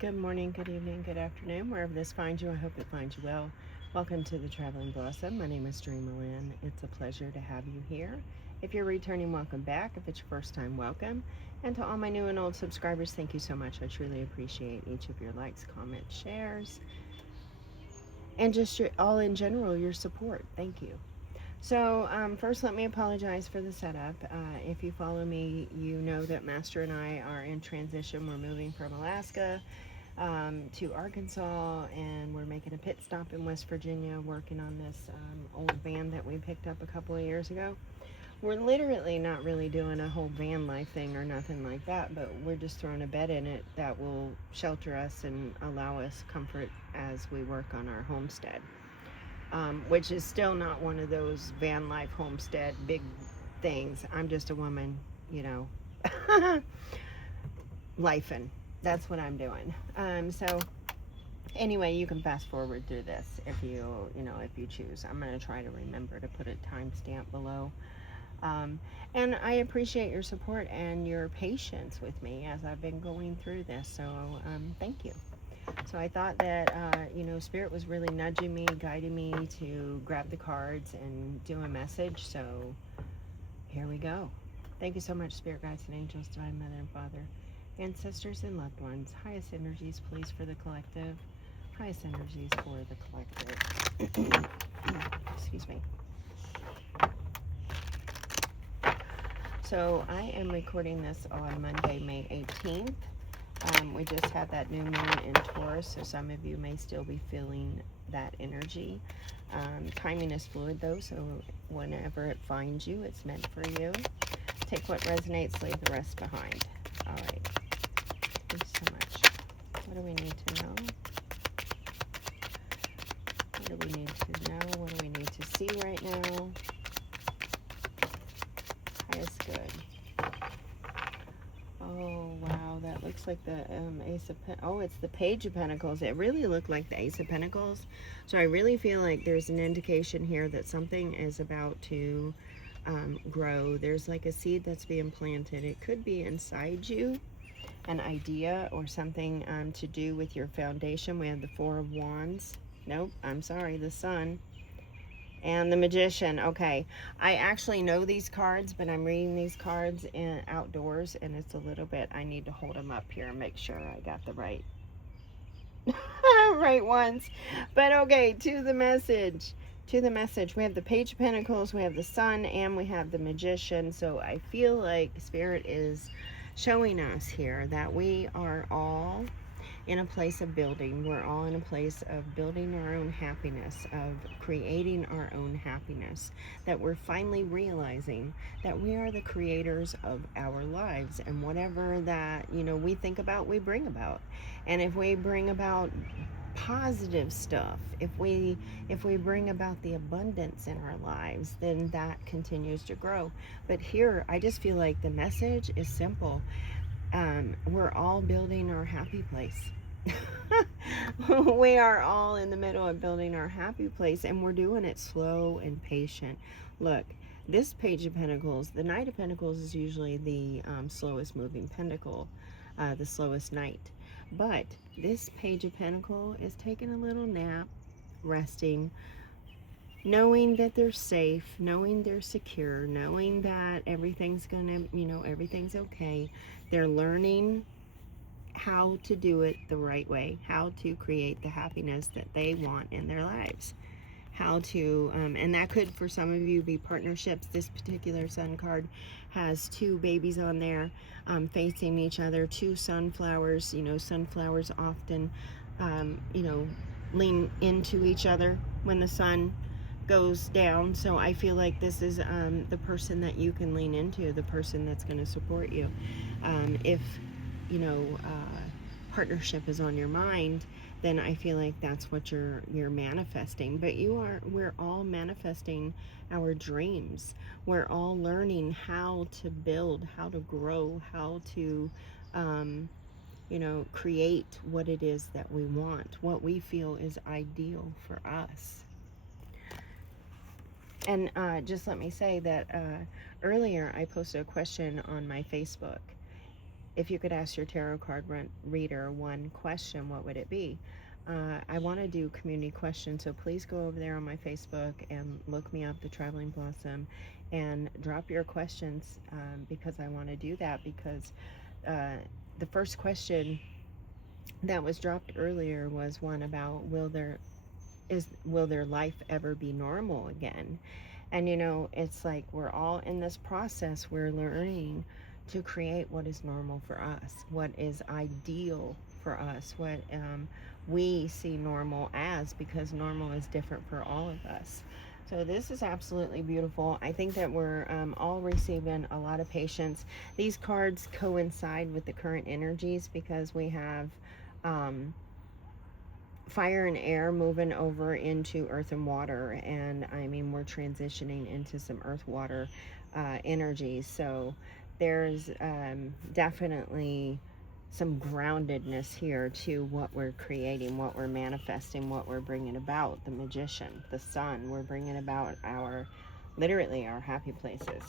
Good morning, good evening, good afternoon, wherever this finds you. I hope it finds you well. Welcome to the Traveling Blossom. My name is Dreamer Lynn. It's a pleasure to have you here. If you're returning, welcome back. If it's your first time, welcome. And to all my new and old subscribers, thank you so much. I truly appreciate each of your likes, comments, shares, and just all in general, your support. Thank you. So, first, let me apologize for the setup. If you follow me, you know that Master and I are in transition. We're moving from Alaska to Arkansas, and we're making a pit stop in West Virginia, working on this old van that we picked up a couple of years ago. We're literally not really doing a whole van life thing or nothing like that, but we're just throwing a bed in it that will shelter us and allow us comfort as we work on our homestead. Which is still not one of those van life homestead big things. I'm just a woman, you know, lifing. That's what I'm doing. So anyway, you can fast forward through this if if you choose. I'm going to try to remember to put a timestamp below. And I appreciate your support and your patience with me as I've been going through this. So thank you. So I thought that, Spirit was really nudging me, guiding me to grab the cards and do a message. So here we go. Thank you so much, Spirit Guides and Angels, Divine Mother and Father, ancestors and loved ones. Highest energies, please, for the collective. Highest energies for the collective. Excuse me. So I am recording this on Monday, May 18th. We just had that new moon in Taurus, so some of you may still be feeling that energy. Timing is fluid, though, so whenever it finds you, it's meant for you. Take what resonates, leave the rest behind. All right. Thanks so much. What do we need to know? What do we need to know? What do we need to see right now? Highest good. Oh, wow, that looks like the Ace of Pentacles. Oh, it's the Page of Pentacles. It really looked like the Ace of Pentacles. So I really feel like there's an indication here that something is about to grow. There's like a seed that's being planted. It could be inside you, an idea or something to do with your foundation. We have the Four of Wands. Nope, I'm sorry, the Sun. And the Magician. Okay, I actually know these cards, but I'm reading these cards outdoors, and it's a little bit, I need to hold them up here and make sure I got the right right ones. But okay, to the message. To the message. We have the Page of Pentacles, we have the Sun, and we have the Magician. So I feel like Spirit is showing us here that we are all in a place of building. We're all in a place of building our own happiness, of creating our own happiness, that we're finally realizing that we are the creators of our lives, and whatever that, we think about, we bring about. And if we bring about positive stuff, if we bring about the abundance in our lives, then that continues to grow. But here, I just feel like the message is simple. We're all building our happy place. We are all in the middle of building our happy place, and we're doing it slow and patient. Look, this Page of Pentacles, the Knight of Pentacles is usually the slowest moving pentacle, the slowest knight. But this Page of Pentacles is taking a little nap, resting, knowing that they're safe, knowing they're secure, knowing that everything's everything's okay. They're learning how to do it the right way, how to create the happiness that they want in their lives, how to, and that could, for some of you, be partnerships. This particular Sun card has two babies on there facing each other, two sunflowers. Sunflowers often, lean into each other when the sun goes down. So I feel like this is the person that you can lean into, the person that's going to support you. If partnership is on your mind, then I feel like that's what you're manifesting. But we're all manifesting our dreams. We're all learning how to build, how to grow, how to create what it is that we want, what we feel is ideal for us. And just let me say that earlier I posted a question on my Facebook. if you could ask your tarot card reader one question, what would it be? I want to do community questions, so please go over there on my Facebook and look me up, The Traveling Blossom, and drop your questions, because I want to do that, because the first question that was dropped earlier was one about will their life ever be normal again? And it's like we're all in this process. We're learning to create what is normal for us, what is ideal for us, what we see normal as, because normal is different for all of us. So this is absolutely beautiful. I think that we're all receiving a lot of patience. These cards coincide with the current energies, because we have fire and air moving over into earth and water, and I mean we're transitioning into some earth water energies. So there's definitely some groundedness here to what we're creating, what we're manifesting, what we're bringing about. The Magician, the Sun, we're bringing about literally our happy places.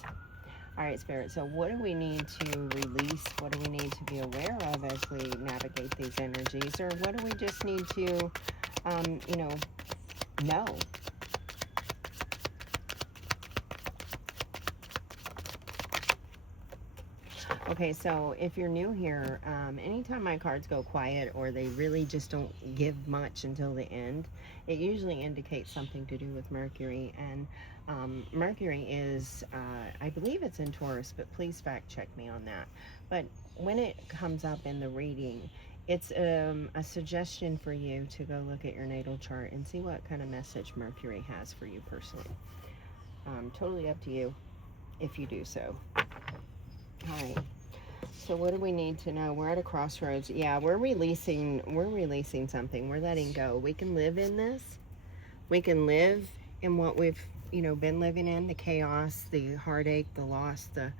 All right, Spirit, so what do we need to release? What do we need to be aware of as we navigate these energies? Or what do we just need to, know? Okay, so if you're new here, anytime my cards go quiet or they really just don't give much until the end, it usually indicates something to do with Mercury. And Mercury is, I believe it's in Taurus, but please fact check me on that. But when it comes up in the reading, it's a suggestion for you to go look at your natal chart and see what kind of message Mercury has for you personally. Totally up to you if you do so. All right. So what do we need to know? We're at a crossroads. Yeah, we're releasing something. We're letting go. We can live in this. We can live in what we've, been living in, the chaos, the heartache, the loss, the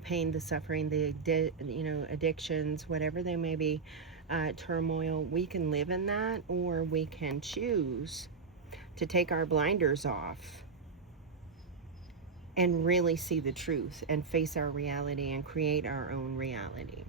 pain, the suffering, the addictions, whatever they may be, turmoil. We can live in that, or we can choose to take our blinders off and really see the truth and face our reality and create our own reality.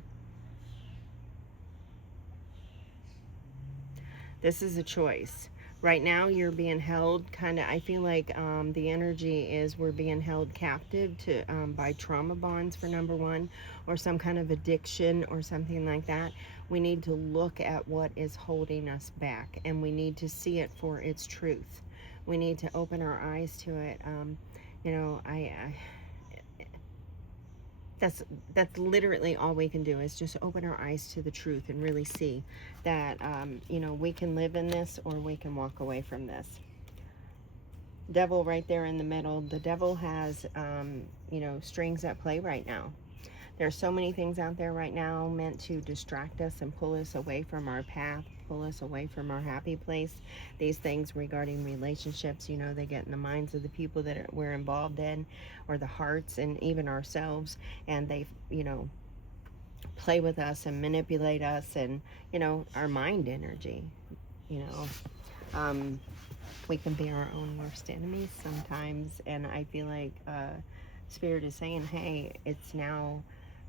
This is a choice. Right now you're being held I feel like the energy is we're being held captive to by trauma bonds, for number one, or some kind of addiction or something like that. We need to look at what is holding us back, and we need to see it for its truth. We need to open our eyes to it. That's literally all we can do, is just open our eyes to the truth and really see that we can live in this, or we can walk away from this. Devil right there in the middle. The devil has strings at play right now. There's so many things out there right now meant to distract us and pull us away from our path, pull us away from our happy place. These things regarding relationships, they get in the minds of the people that we're involved in, or the hearts, and even ourselves, and they, play with us and manipulate us, and, our mind energy, we can be our own worst enemies sometimes. And I feel like Spirit is saying, hey, it's now,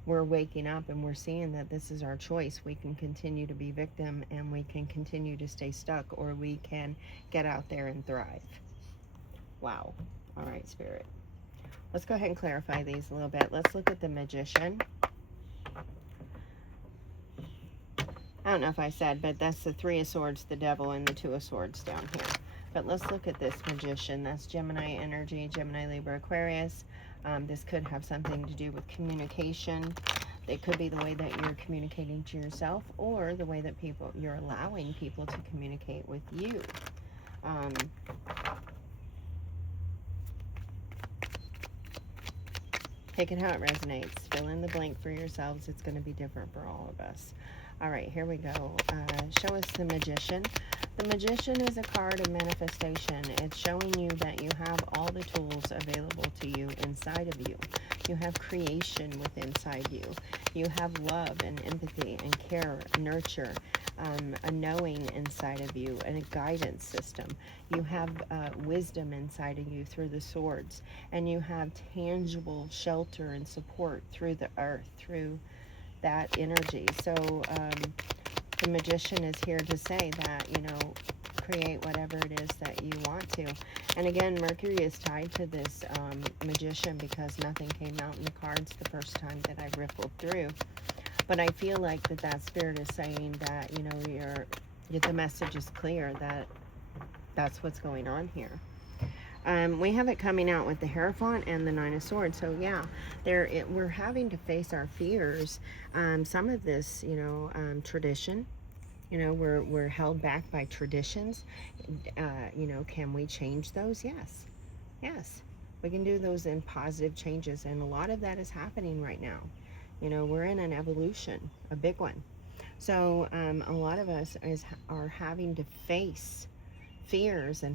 we're waking up and we're seeing that this is our choice. We can continue to be victim, and we can continue to stay stuck, or we can get out there and thrive. Wow. All right, Spirit. Let's go ahead and clarify these a little bit. Let's look at the Magician. I don't know if I said, but that's the Three of Swords, the Devil, and the Two of Swords down here. But let's look at this Magician. That's Gemini energy, Gemini, Libra, Aquarius. This could have something to do with communication. It could be the way that you're communicating to yourself, or the way that you're allowing people to communicate with you. Take it how it resonates. Fill in the blank for yourselves. It's going to be different for all of us. All right, here we go. Show us the Magician. The Magician is a card of manifestation. It's showing you that you have all the tools available to you inside of you. You have creation within inside you. You have love and empathy and care, nurture, a knowing inside of you, and a guidance system. You have wisdom inside of you through the swords, and you have tangible shelter and support through the earth, through that energy. So the Magician is here to say that, you know, create whatever it is that you want to. And again, Mercury is tied to this Magician because nothing came out in the cards the first time that I rippled through. But I feel like that Spirit is saying that, you know, the message is clear that that's what's going on here. We have it coming out with the Hierophant and the Nine of Swords. So yeah, we're having to face our fears. Some of this, you know, tradition. You know, we're held back by traditions. You know, can we change those? Yes. Yes. We can do those in positive changes. And a lot of that is happening right now. You know, we're in an evolution, a big one. So a lot of us are having to face fears and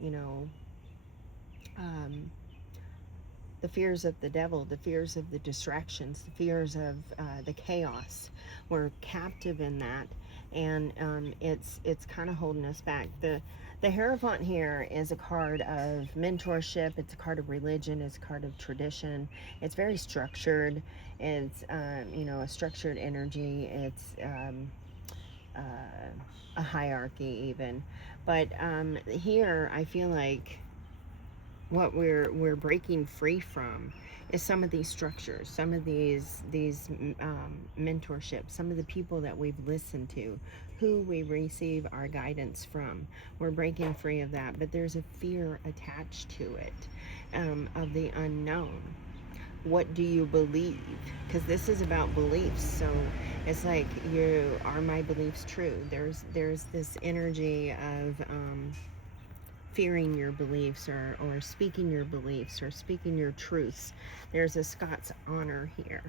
you know, the fears of the devil, the fears of the distractions, the fears of the chaos. We're captive in that, and it's kind of holding us back. The Hierophant here is a card of mentorship. It's a card of religion. It's a card of tradition. It's very structured. It's you know, a structured energy. It's a hierarchy even. But here I feel like what we're breaking free from is some of these structures, some of these mentorships, some of the people that we've listened to, who we receive our guidance from. We're breaking free of that, but there's a fear attached to it, of the unknown. What do you believe? Because this is about beliefs. So it's like, are my beliefs true? There's this energy of fearing your beliefs, or speaking your beliefs, or speaking your truths. There's a Scots honor here.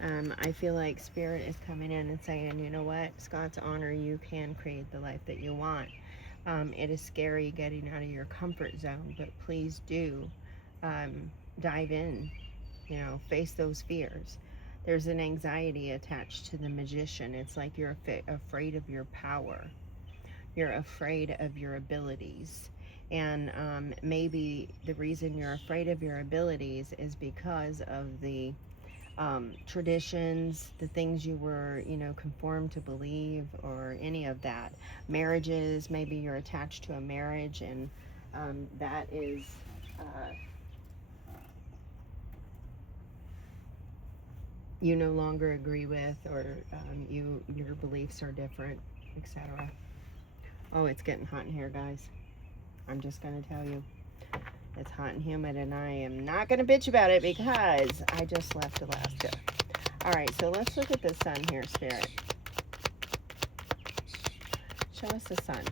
I feel like Spirit is coming in and saying, you know what, Scots honor, you can create the life that you want. It is scary getting out of your comfort zone, but please do dive in, you know, face those fears. There's an anxiety attached to the Magician. It's like you're afraid of your power. You're afraid of your abilities. And maybe the reason you're afraid of your abilities is because of the traditions, the things you were, you know, conformed to believe, or any of that. Marriages, maybe you're attached to a marriage, and that is you no longer agree with, or your beliefs are different, etc. Oh, it's getting hot in here, guys. I'm just going to tell you, it's hot and humid, and I am not going to bitch about it because I just left Alaska. All right, so let's look at the sun here, Spirit. Show us the sun.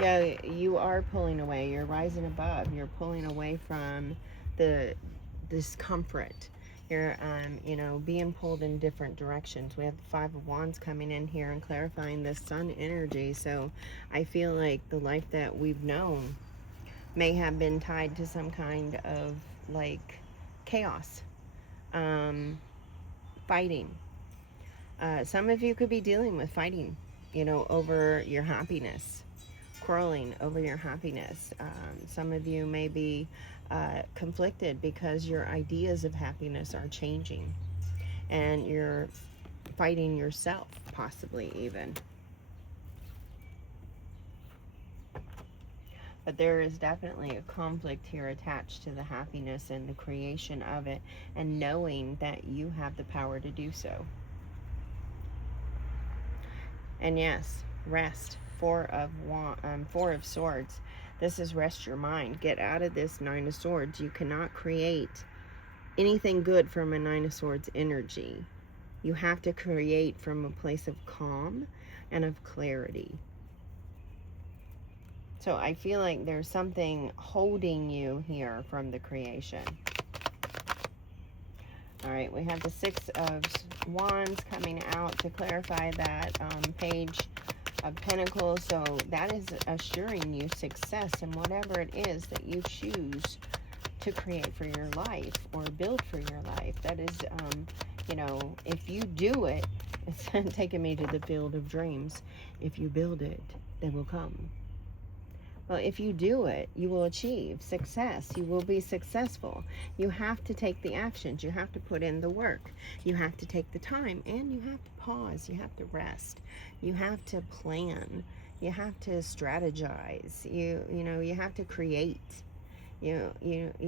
Yeah, you are pulling away. You're rising above. You're pulling away from the discomfort. You're, you know, being pulled in different directions. We have the Five of Wands coming in here and clarifying this sun energy. So I feel like the life that we've known may have been tied to some kind of like chaos, fighting. Some of you could be dealing with fighting, you know, over your happiness, quarreling over your happiness. Some of you may be conflicted because your ideas of happiness are changing, and you're fighting yourself, possibly even. But there is definitely a conflict here attached to the happiness and the creation of it, and knowing that you have the power to do so. And yes, rest. Four of Swords. This is rest your mind. Get out of this Nine of Swords. You cannot create anything good from a Nine of Swords energy. You have to create from a place of calm and of clarity. So I feel like there's something holding you here from the creation. All right, we have the Six of Wands coming out to clarify that Page of Pentacles. So that is assuring you success in whatever it is that you choose to create for your life or build for your life. That is, you know, if you do it, it's taking me to the field of dreams. If you build it, they will come. Well, if you do it, you will achieve success. You will be successful. You have to take the actions. You have to put in the work. You have to take the time, and you have to pause. You have to rest. You have to plan. You have to strategize. You have to create. You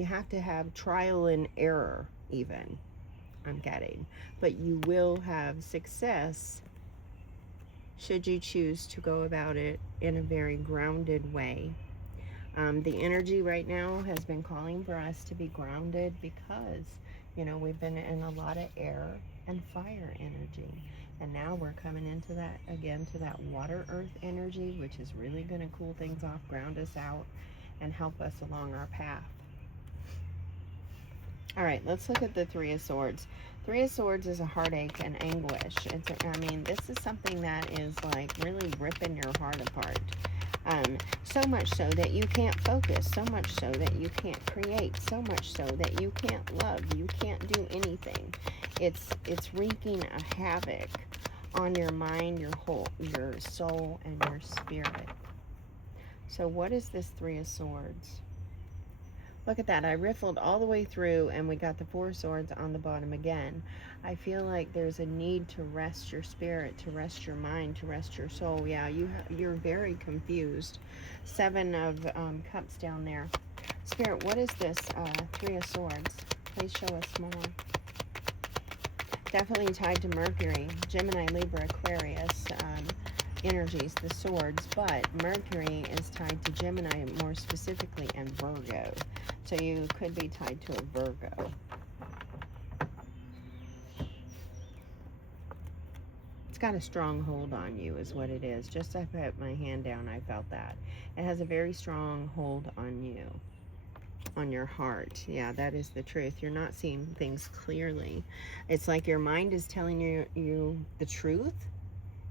have to have trial and error even. I'm getting. But you will have success should you choose to go about it in a very grounded way. The energy right now has been calling for us to be grounded because, we've been in a lot of air and fire energy. And now we're coming into that, again, to that water earth energy, which is really going to cool things off, ground us out, and help us along our path. All right, let's look at the Three of Swords. Three of Swords is a heartache and anguish. This is something that is like really ripping your heart apart. So much so that you can't focus, so much so that you can't create, so much so that you can't love, you can't do anything. It's wreaking a havoc on your mind, your soul, and your spirit. So what is this Three of Swords? Look at that. I riffled all the way through and we got the Four of Swords on the bottom again. I feel like there's a need to rest your spirit, to rest your mind, to rest your soul. Yeah, you're very confused. Seven of Cups down there. Spirit, what is this Three of Swords? Please show us more. Definitely tied to Mercury, Gemini, Libra, Aquarius energies, the swords, but Mercury is tied to Gemini more specifically and Virgo. So you could be tied to a Virgo. It's got a strong hold on you is what it is. Just as I put my hand down, I felt that. It has a very strong hold on you, on your heart. Yeah, that is the truth. You're not seeing things clearly. It's like your mind is telling you the truth,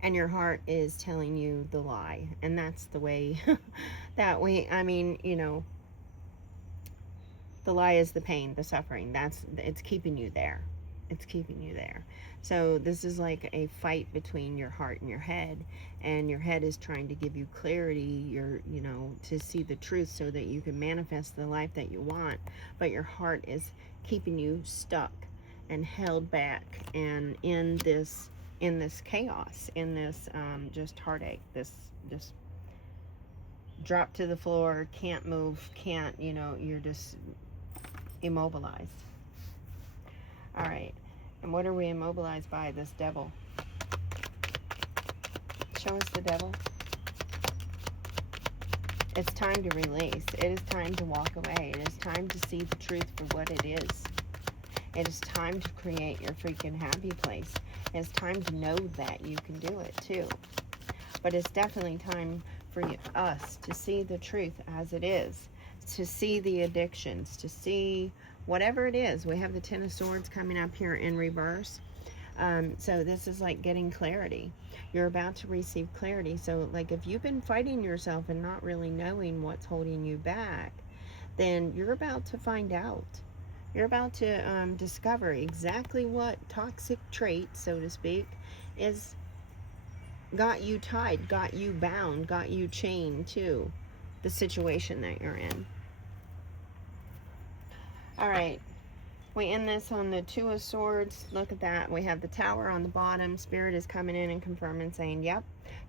and your heart is telling you the lie. And that's the way, the lie is the pain, the suffering. It's keeping you there. It's keeping you there. So this is like a fight between your heart and your head is trying to give you clarity, to see the truth so that you can manifest the life that you want. But your heart is keeping you stuck and held back and in this chaos, in this just heartache, this drop to the floor, can't move, you're just immobilized. All right, and what are we immobilized by? This devil. Show us the devil. It's time to release. It is time to walk away. It is time to see the truth for what it is. It is time to create your freaking happy place. It's time to know that you can do it too. But it's definitely time for us to see the truth as it is, to see the addictions, to see whatever it is. We have the Ten of Swords coming up here in reverse. So this is like getting clarity. You're about to receive clarity. So like if you've been fighting yourself and not really knowing what's holding you back, then you're about to find out. You're about to discover exactly what toxic trait, so to speak, is got you tied, got you bound, got you chained to the situation that you're in. All right. We end this on the Two of Swords. Look at that. We have the Tower on the bottom. Spirit is coming in and confirming, saying, yep,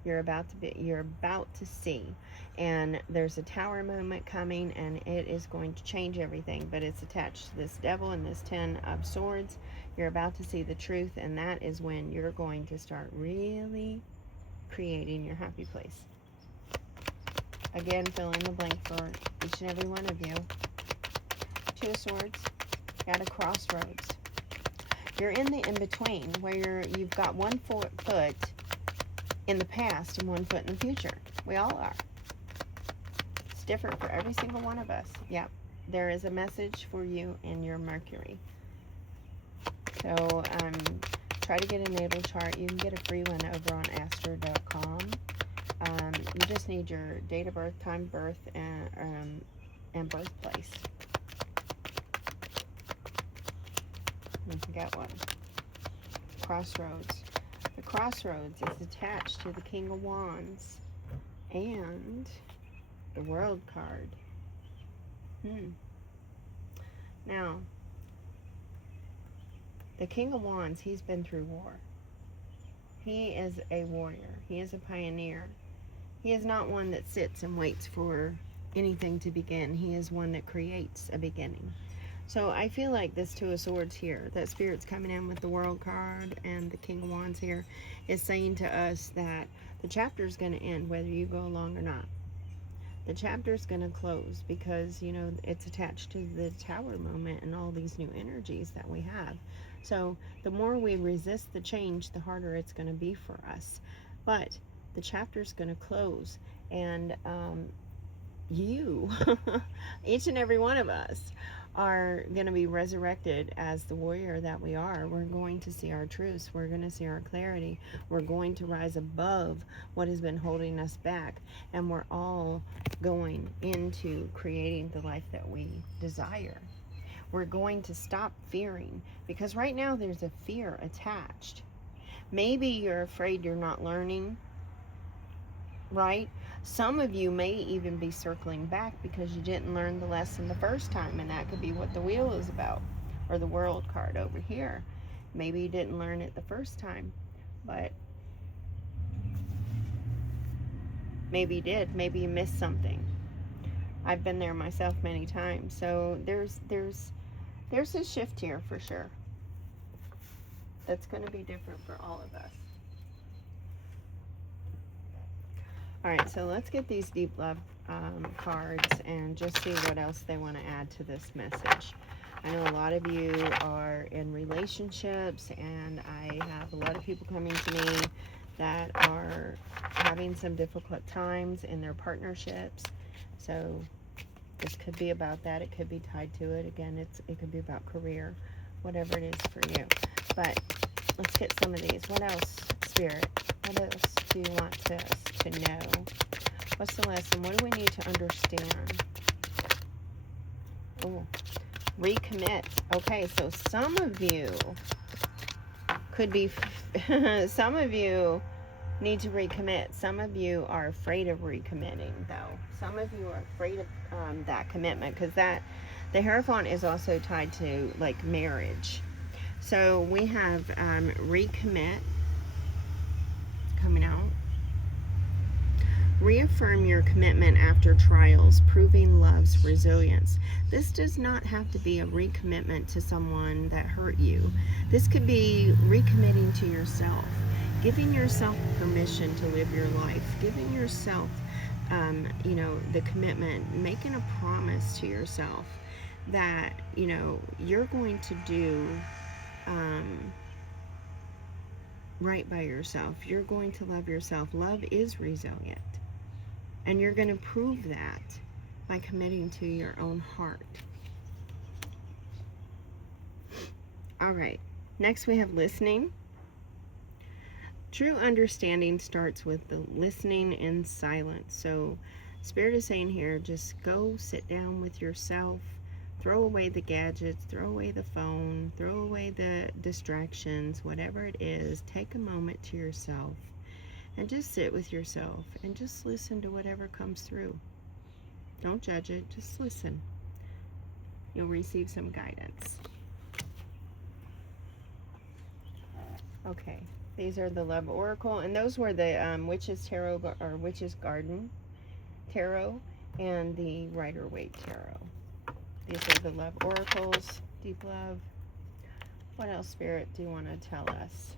you're about to see. And there's a Tower moment coming, and it is going to change everything. But it's attached to this devil and this Ten of Swords. You're about to see the truth, and that is when you're going to start really creating your happy place. Again, fill in the blank for each and every one of you. Two of Swords. At a crossroads. You're in the in-between where you've got one foot in the past and one foot in the future. We all are. It's different for every single one of us. Yep. There is a message for you in your Mercury. So try to get a natal chart. You can get a free one over on astro.com. You just need your date of birth, time of birth, and birthplace. I forgot one. Crossroads. The Crossroads is attached to the King of Wands. and the World card. Now, the King of Wands, he's been through war. He is a warrior. He is a pioneer. He is not one that sits and waits for anything to begin. He is one that creates a beginning. So I feel like this Two of Swords here, that Spirit's coming in with the World card and the King of Wands here, is saying to us that the chapter is going to end whether you go along or not. The chapter is going to close because, you know, it's attached to the Tower moment and all these new energies that we have. So the more we resist the change, the harder it's going to be for us. But the chapter is going to close, and you, each and every one of us, are going to be resurrected as the warrior that we are. We're going to see our truths. We're going to see our clarity. We're going to rise above what has been holding us back. And we're all going into creating the life that we desire. We're going to stop fearing, because right now there's a fear attached. Maybe you're afraid you're not learning, right? Some of you may even be circling back because you didn't learn the lesson the first time, and that could be what the wheel is about, or the World card over here. Maybe you didn't learn it the first time, but maybe you did. Maybe you missed something. I've been there myself many times. So there's a shift here for sure. That's going to be different for all of us. All right, so let's get these deep love cards and just see what else they want to add to this message. I know a lot of you are in relationships, and I have a lot of people coming to me that are having some difficult times in their partnerships. So this could be about that. It could be tied to it. Again, it could be about career, whatever it is for you. But let's get some of these. What else, Spirit? What else do you want us to know? What's the lesson? What do we need to understand? Oh, recommit. Okay, so some of you could be, some of you need to recommit. Some of you are afraid of recommitting, though. Some of you are afraid of that commitment, because the Hierophant is also tied to, like, marriage. So we have recommit coming out. Reaffirm your commitment after trials, proving love's resilience. This does not have to be a recommitment to someone that hurt you. This could be recommitting to yourself, giving yourself permission to live your life, giving yourself, you know, the commitment, making a promise to yourself that, you know, you're going to do right by yourself. You're going to love yourself. Love is resilient. And you're going to prove that by committing to your own heart. All right. Next we have listening. True understanding starts with the listening in silence. So Spirit is saying here, just go sit down with yourself. Throw away the gadgets, throw away the phone, throw away the distractions, whatever it is. Take a moment to yourself and just sit with yourself and just listen to whatever comes through. Don't judge it, just listen. You'll receive some guidance. Okay, these are the Love Oracle, and those were the Witch's Tarot, or Witch's Garden Tarot, and the Rider-Waite Tarot. These are the Love Oracles, deep love. What else, Spirit, do you want to tell us?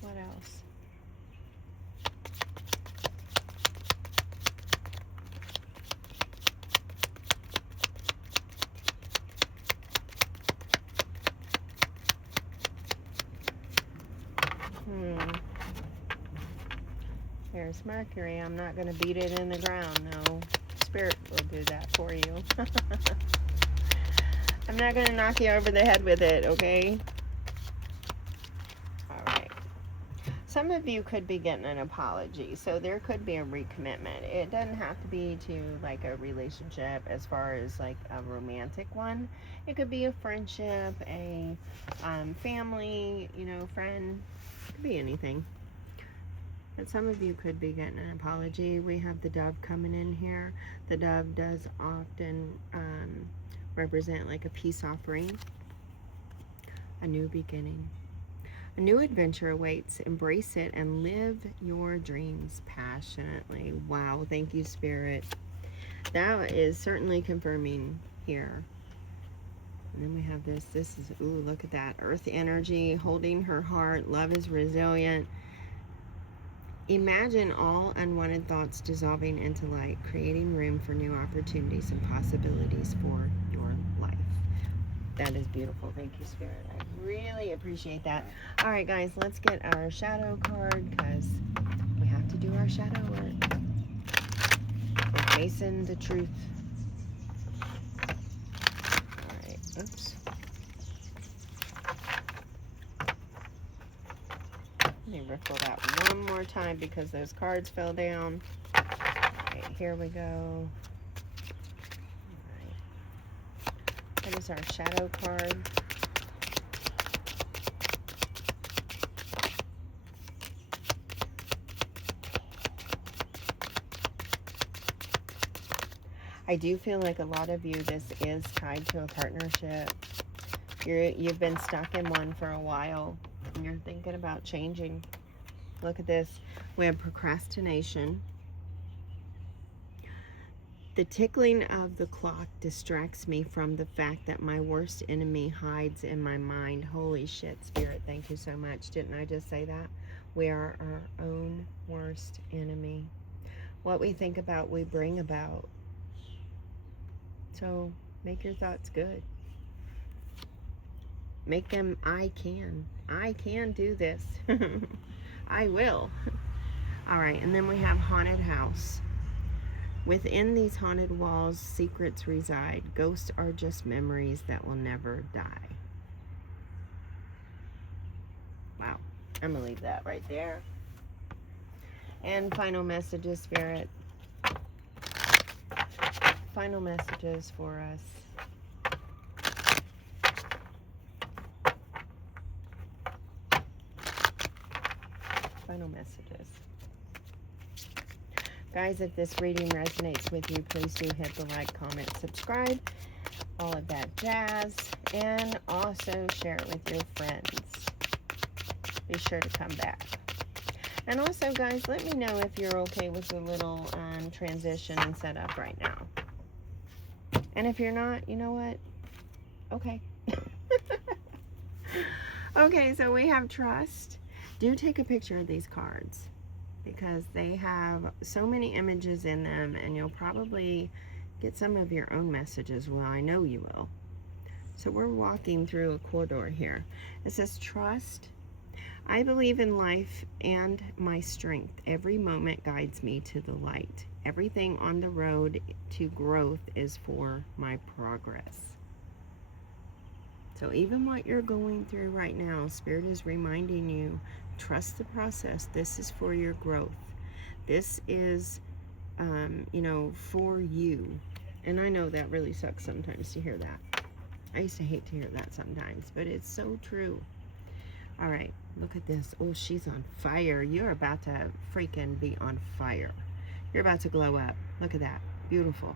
What else? There's Mercury. I'm not going to beat it in the ground. No, Spirit will do that for you. I'm not going to knock you over the head with it, okay? All right. Some of you could be getting an apology, so there could be a recommitment. It doesn't have to be to, like, a relationship as far as, like, a romantic one. It could be a friendship, a family, you know, friend. It could be anything. And some of you could be getting an apology. We have the dove coming in here. The dove does often represent like a peace offering, a new beginning. A new adventure awaits. Embrace it and live your dreams passionately. Wow, thank you, Spirit. That is certainly confirming here. And then we have this. This is, ooh, look at that. Earth energy, holding her heart. Love is resilient. Imagine all unwanted thoughts dissolving into light, creating room for new opportunities and possibilities for your life. That is beautiful. Thank you, Spirit. I really appreciate that. All right, guys, let's get our shadow card because we have to do our shadow work. We're facing the truth. All right, oops. Let me riffle that one more time because those cards fell down. All right, here we go. That is our shadow card. I do feel like a lot of you, this is tied to a partnership. You've been stuck in one for a while and you're thinking about changing. Look at this. We have procrastination. The tickling of the clock distracts me from the fact that my worst enemy hides in my mind. Holy shit, Spirit, thank you so much. Didn't I just say that? We are our own worst enemy. What we think about, we bring about. So make your thoughts good. Make them, I can do this. I will. All right, and then we have haunted house. Within these haunted walls, secrets reside. Ghosts are just memories that will never die. Wow. I'm going to leave that right there. And final messages, Spirit. Final messages for us. Final messages. Guys, if this reading resonates with you, please do hit the like, comment, subscribe, all of that jazz, and also share it with your friends. Be sure to come back. And also, guys, let me know if you're okay with the little transition and setup right now. And if you're not, you know what? Okay. Okay, so we have trust. Do take a picture of these cards, because they have so many images in them and you'll probably get some of your own messages. Well, I know you will. So we're walking through a corridor here. It says trust. I believe in life and my strength. Every moment guides me to the light. Everything on the road to growth is for my progress. So even what you're going through right now, Spirit is reminding you, trust the process. This is for your growth. This is, you know, for you. And I know that really sucks sometimes to hear that. I used to hate to hear that sometimes, but it's so true. All right, look at this. Oh, she's on fire. You're about to freaking be on fire. You're about to glow up. Look at that. Beautiful.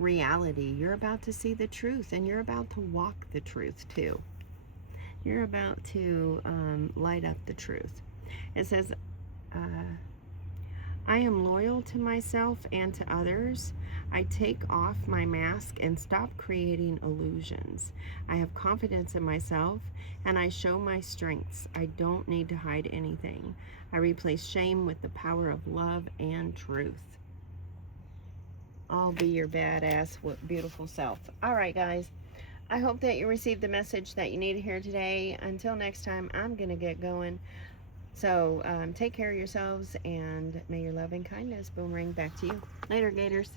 Reality. You're about to see the truth, and you're about to walk the truth too. You're about to light up the truth. It says, I am loyal to myself and to others. I take off my mask and stop creating illusions. I have confidence in myself and I show my strengths. I don't need to hide anything. I replace shame with the power of love and truth. I'll be your badass, beautiful self. All right, guys. I hope that you received the message that you need to hear today. Until next time, I'm going to get going. So take care of yourselves, and may your love and kindness boomerang back to you. Later, Gators.